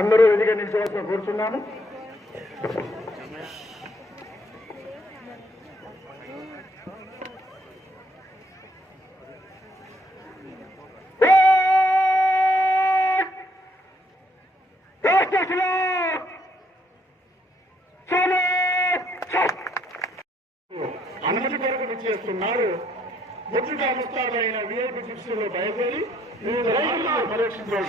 అందరూ ఎదిగా నిలిచవలసిన కూర్చున్నాము. అనుమతి కొరకు విచ్చేస్తున్నారు. ముఖ్యంగా ముస్తాబైన విఐపి శిక్షణలో బయలుదేరి వివిధ రైతులను పరీక్షించారు.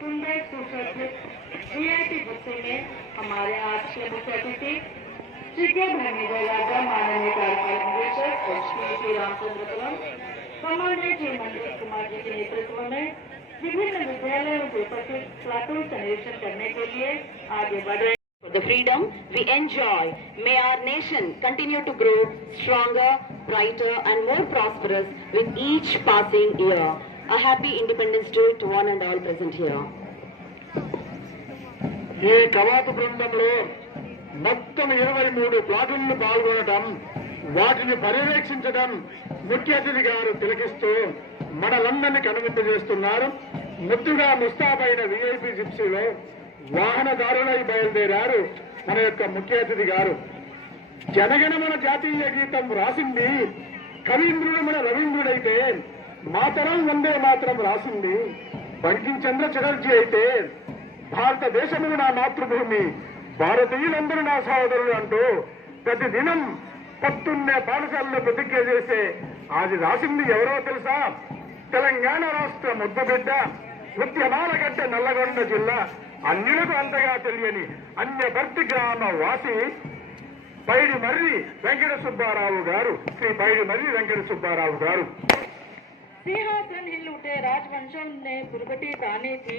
सुंदर सुसज्जित वीआईपी बच्चे में हमारे आज के मुख्य अतिथि श्री धर्मेंद्र राजा माननीय कार्यपालक निदेशक और श्री रामचंद्र कलम कमांडेंट श्री मनोज कुमार जी के नेतृत्व में विभिन्न विद्यालयों के प्रति प्लाटून का निरीक्षण करने के लिए आगे बढ़ रहे. For the freedom we enjoy, may our nation continue to grow stronger, brighter and more prosperous with each passing year. A happy Independence Day to one and all present here. ఈ కవాతు బృందంలో మొత్తం 23 ప్లాటూన్లు పాల్గొనడం, వాటిని పర్యవేక్షించడం ముఖ్య అతిథి గారు తిలకిస్తూ మనలందరినీ కనువింపజేస్తున్నారు. ముద్దుగా ముస్తాబైన విఐపి జిప్సీలో వాహనదారులై బయలుదేరారు మన యొక్క ముఖ్య అతిథి గారు. జనగణమన జాతీయ గీతం రాసింది కవీంద్రుడు మన రవీంద్రుడైతే, మాతరం వందే మాత్రం రాసింది బంకిం చంద్ర చటర్జీ అయితే, భారతదేశము నా మాతృభూమి, భారతీయులందరూ నా సహోదరులు అంటూ ప్రతి దినం పొద్దున్నే పాఠశాలలో ప్రతిజ్ఞ చేసే అది రాసింది ఎవరో తెలుసా? తెలంగాణ రాష్ట్ర ముద్దబిడ్డ, ఉద్యమాల గడ్డ నల్లగొండ జిల్లా, అన్యులకు అంతగా తెలియని అన్యభర్తి గ్రామ వాసి పైడి మర్రి వెంకట సుబ్బారావు గారు. శ్రీ పైడి మర్రి వెంకట సుబ్బారావు గారు. सिंहासन हिल उठे राजवंशों ने बुरबटी तानी थी,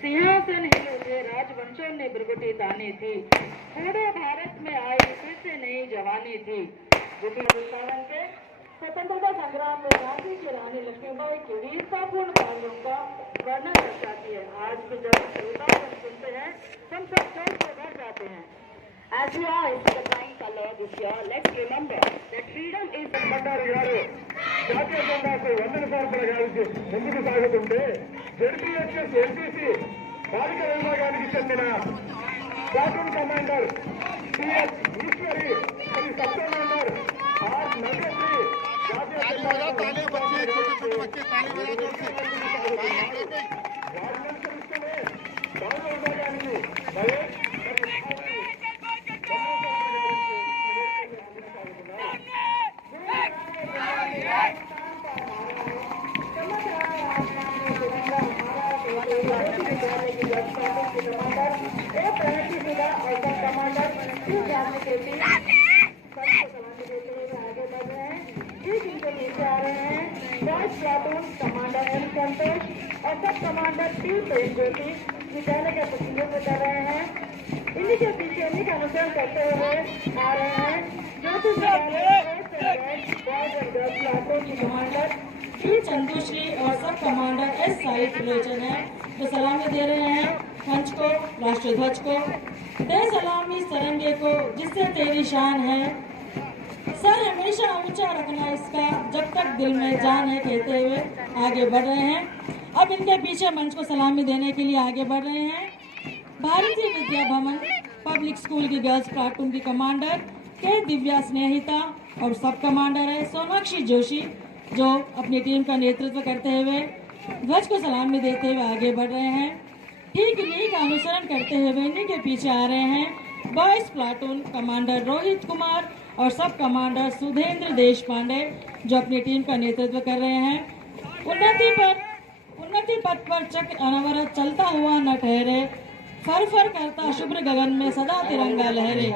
सिंहासन हिल उठे राजवंशों ने बुरबटी तानी थी, पूरे भारत में आई फिर से नई जवानी थी. हिंदुस्तान के स्वतंत्रता संग्राम में झांसी की रानी लक्ष्मीबाई की वीरतापूर्ण कार्यों का वर्णन दर्शाती है. आज भी जब श्रोतागण सुनते हैं हम सब सोच से भर जाते हैं. As we are into the prime color this year, let's remember that freedom is the Bandari గారు జాతీయ జెండాకు వందన సమర్పణ గారికి ముందుకు సాగుతుంటే జెడ్పీహెచ్ఎస్ ఎన్టీసీ బాలిక విభాగానికి చెందిన platoon commander CS Eshwari, Shri sub commander R Nagasri జాతీయ వారిననుసరిస్తూనే బాలిక విభాగానికి మహేష్ कमांडर एम संतोष और सब कमांडर टी प्रेम ज्योति विद्यालय के प्रतिनिधित्व कर रहे हैं. इन्हीं के पीछे इन्हीं का अनुसरण करते हुए आ रहे हैं ज्योति की कमांडर टी चंदुश्री और sub commander S Sai Trilochan है, जो सलामी दे रहे हैं मंच को, राष्ट्रध्वज को. दे सलामी तिरंगे को जिससे तेरी शान है, सर हमेशा ऊंचा रखना इसका जब तक दिल में जान है, कहते हुए आगे बढ़ रहे हैं. अब इनके पीछे मंच को सलामी देने के लिए आगे बढ़ रहे हैं भारतीय विद्या भवन पब्लिक स्कूल की गर्ल्स प्लाटून की कमांडर के दिव्या स्नेहिता और सब कमांडर है सोनाक्षी जोशी, जो अपनी टीम का नेतृत्व करते हुए ध्वज को सलामी देते हुए आगे बढ़ रहे हैं. ठीक इन्हीं का अनुसरण करते हुए इन्हीं के पीछे आ रहे हैं boys platoon commander Rohit Kumar और सब कमांडर सुधेंद्र देश पांडे, जो अपनी टीम का नेतृत्व कर रहे हैं. उन्नति पथ पर चक्र अनवरत चलता हुआ न ठहरे, फर फर करता शुभ्र गगन में सदा तिरंगा लहरे,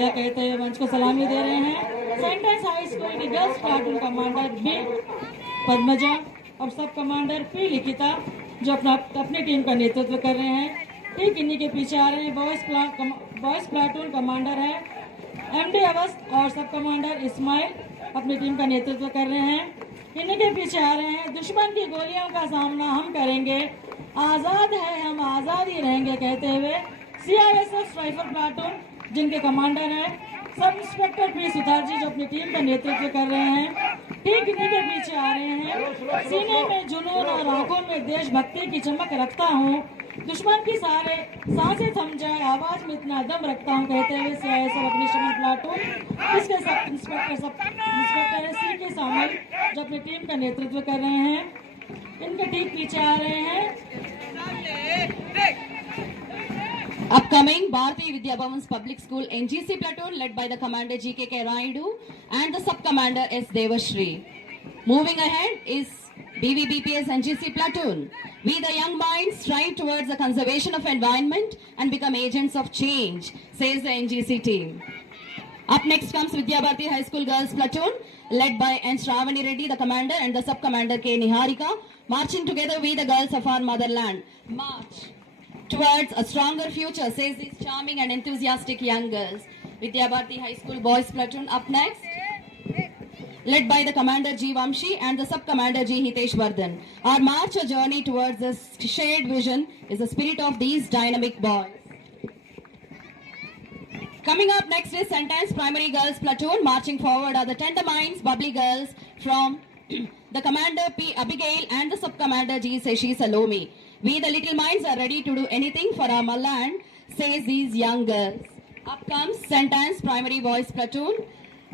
यह कहते हुए मंच को सलामी दे रहे हैं सेंटेंस हाई स्कूल की girls platoon commander B Padmaja और सब कमांडर पी लिखिता, जो अपनी टीम का नेतृत्व कर रहे हैं. ठीक इन्हीं के पीछे आ रहे हैं बॉयज प्लाटून कमांडर है एमडी अवस्थ और सब कमांडर इस्माइल, अपनी टीम का नेतृत्व कर रहे हैं. इन्हीं के पीछे आ रहे हैं दुश्मन की गोलियों का सामना हम करेंगे, आजाद है हम आजाद ही रहेंगे, कहते हुए CISF राइफल प्लाटून जिनके कमांडर हैं सब इंस्पेक्टर पी सुधार जी जो अपनी टीम का नेतृत्व कर रहे हैं, ठीक इन्हीं के पीछे आ रहे हैं। सीने में जुनून और आंखों में देशभक्ति की चमक रखता हूँ, दुश्मन की सारे सांसें थम जाए, आवाज में इतना दम रखता हूँ, कहते हुए CISF अग्निशमन प्लाटून इसके सब इंस्पेक्टर है सी के शामिल जो अपनी टीम का नेतृत्व कर रहे हैं, इनके ठीक पीछे आ रहे हैं। Upcoming Bharati Vidya Bhavan's Public School NGC platoon led by the commander GKK Raidu and the sub-commander S. Devashri. Moving ahead is BVBPS NGC platoon. We the young minds strive towards the conservation of environment and become agents of change, says the NGC team. Up next comes Vidya Bharati High School Girls platoon led by N. Shravani Reddy, the commander, and the sub-commander K. Niharika, marching together we the girls of our motherland. March towards a stronger future, says these charming and enthusiastic young girls. Vidya Bharati High School Boys platoon up next, led by the commander G. Vamshi and the sub-commander G. Hitesh Vardhan. Our march or journey towards this shared vision is the spirit of these dynamic boys. Coming up next is Sentence Primary Girls platoon. Marching forward are the tender minds, bubbly girls from the commander P. Abigail and the sub-commander G. Seshi Salomi. We the little minds are ready to do anything for our motherland, says these young girls. Up comes Sentence Primary Boys platoon.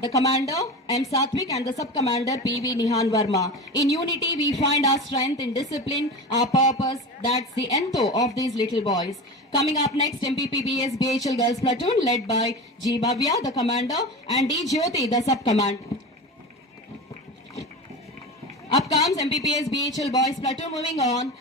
The commander M. Satvik and the sub-commander P.V. Nihan Verma. In unity we find our strength, in discipline our purpose. That's the entho of these little boys. Coming up next, MPPBS BHL Girls platoon led by G. Bhavya, the commander, and D. Jyoti, the sub-commander. Up comes MPPS BHL Boys platoon. Moving on,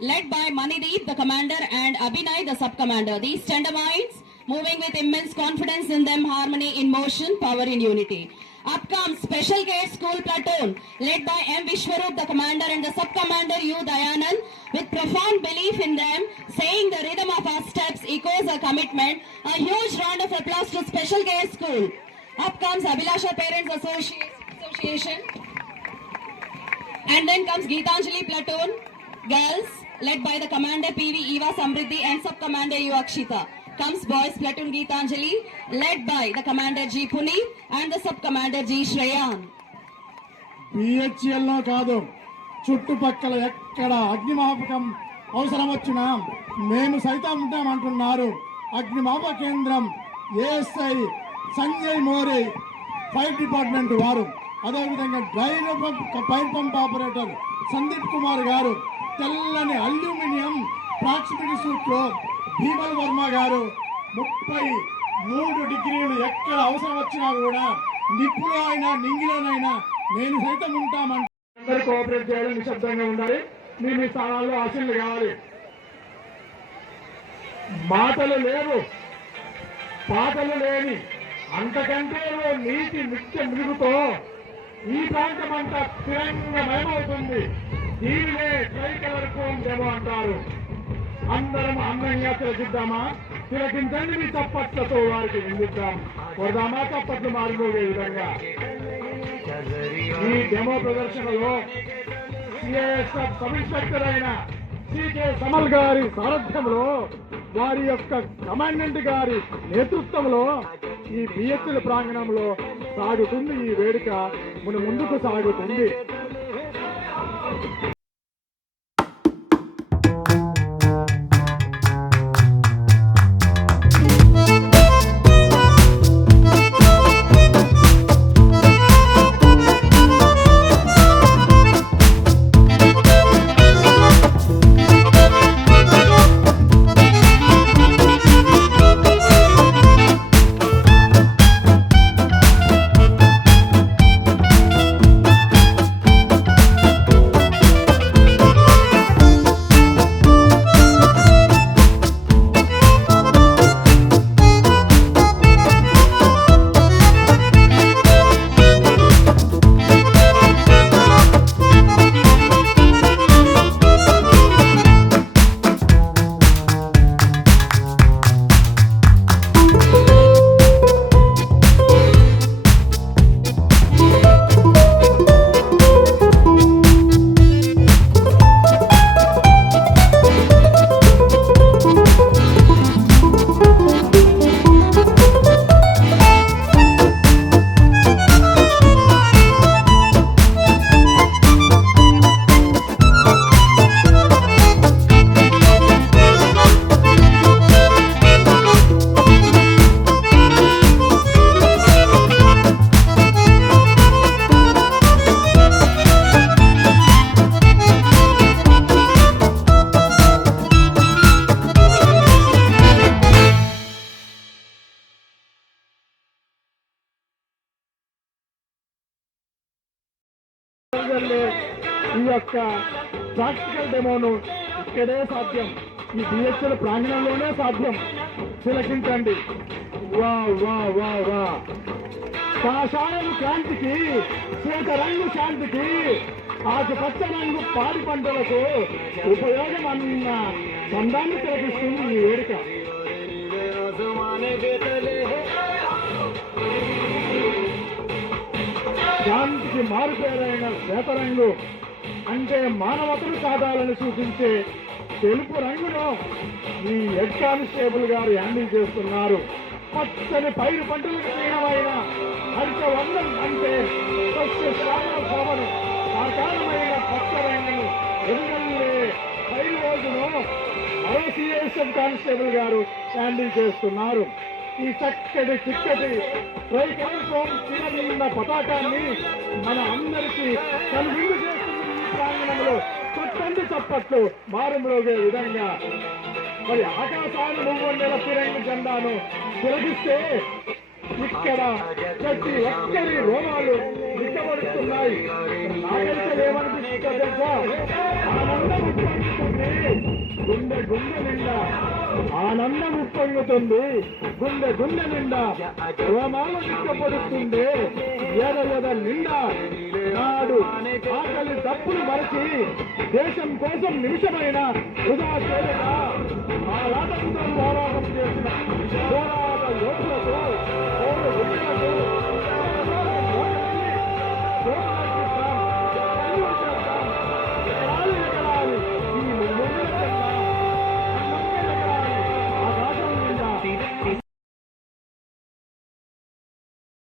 led by Manideep, the commander, and Abhinay, the sub-commander. These tender minds, moving with immense confidence in them, harmony in motion, power in unity. Up comes Special Care School platoon, led by M. Vishwarup, the commander, and the sub-commander U. Dayanand, with profound belief in them, saying the rhythm of our steps echoes our commitment. A huge round of applause to Special Care School. Up comes Abhilasha Parents Association. And then comes Geetanjali platoon, girls, led by the commander P.V. Eva Samriddhi and sub-commander U. Akshita. Comes boys platoon Geetanjali, led by the commander G. Puneet and the sub-commander G. Shreyan. BHL లో కాదు, చుట్టుపక్కల ఎక్కడ అగ్నిమాపకం అవసరం వచ్చినా మేము సైతం ఉంటామంటున్నారు అగ్నిమాపక కేంద్రం ASI Sanjay More fire department వారు. అదేవిధంగా fire pump operator Sandeep Kumar garu, తెల్లని అల్యూమినియం ప్రాక్సిమిటీ సూట్ లో భీమల్ వర్మ గారు 33 డిగ్రీలు ఎక్కడ అవసరం వచ్చినా కూడా నిప్పులో అయినా నింగిలోనైనా నేను సైతం ఉంటామంటే అందరూ కోఆపరేట్ చేయాలి, నిశ్శబ్దంగా ఉండాలి, మీ మీ స్థానాల్లో ఆశలు కావాలి. మాటలు లేవు, పాటలు లేని అంతకంటే నీటి నిత్య మిగుతో ఈ ప్రాంతం అంతా తిరంగమయమవుతుంది. దీనినే ట్రైకలర్ కోన్ డెమో అంటారు. అందరం అందంగా తిలకిద్దామా? తిలకించండి మీ చప్పట్లతో వారికి నిందిద్దాం. కొడదామా చప్పట్లు మారిపోయే విధంగా. ఈ డెమో ప్రదర్శనలో సిఐఎస్ఎఫ్ సబ్ ఇన్స్పెక్టర్ అయిన సికే సమల్ గారి సారథ్యంలో, వారి యొక్క కమాండెంట్ గారి నేతృత్వంలో ఈ బిహెచ్ఎల్ ప్రాంగణంలో సాగుతుంది. ఈ వేడుక ముందుకు సాగుతుంది. వెదజల్లే ఈ యొక్క ప్రాక్టికల్ డెమోను ఇక్కడే సాధ్యం, ఈ బిహెచ్ఎల్ ప్రాంగణంలోనే సాధ్యం. తిలకించండి. వా వా వా వా కాషాయం క్రాంతికి, శ్వేత రంగు శాంతికి, ఆకుపచ్చ రంగు పాడి పంటలకు ఉపయోగం అన్న బంధాన్ని తిలకిస్తుంది ఈ వేడుక. శాంతికి మారుపేరైన శ్వేతరంగు అంటే మానవతను సాధాలని సూచించే తెలుపు రంగును ఈ హెడ్ కానిస్టేబుల్ గారు హ్యాండిల్ చేస్తున్నారు. పచ్చని పైరు పంటలకు తీరమైన హరిత వర్ణం అంటే సస్య శ్యామల శోభను సాకారమైన పచ్చ రంగును ఎదుగల్లే పైరు రోజును అసోసియేషన్ కానిస్టేబుల్ గారు హ్యాండిల్ చేస్తున్నారు. ఈ చక్కటి చిక్కటి ట్రైకల్సోం చిన్న పతాకాన్ని మన అందరికీ కనువిందు చేస్తున్న ఈ ప్రాంగణంలో కొట్టండి చప్పట్లు మారుమ్రోగే విధంగా మరి ఆకాశాన్ని మూవొందెల తిరంగి జెండాను తిలగిస్తే ఇక్కడ ప్రతి ఒక్కరి రోమాలు నిక్కబడుతున్నాయి. నాకైతే ఏమనిపిస్తుందో తెలుసా, ఆనందం ఉప్పొంగుతుంది గుండె గుండె నిండా, ఆనందం ఉప్పొంగుతుంది గుండె గుండె నిండా, రోమాలు నిక్కబడుతుంది ఎద నిండా. నాడు ఆకలి తప్పులు మరచి దేశం కోసం నిమిషమైన వృధా చేయగా ఆరాటంతో పోరాటం చేసిన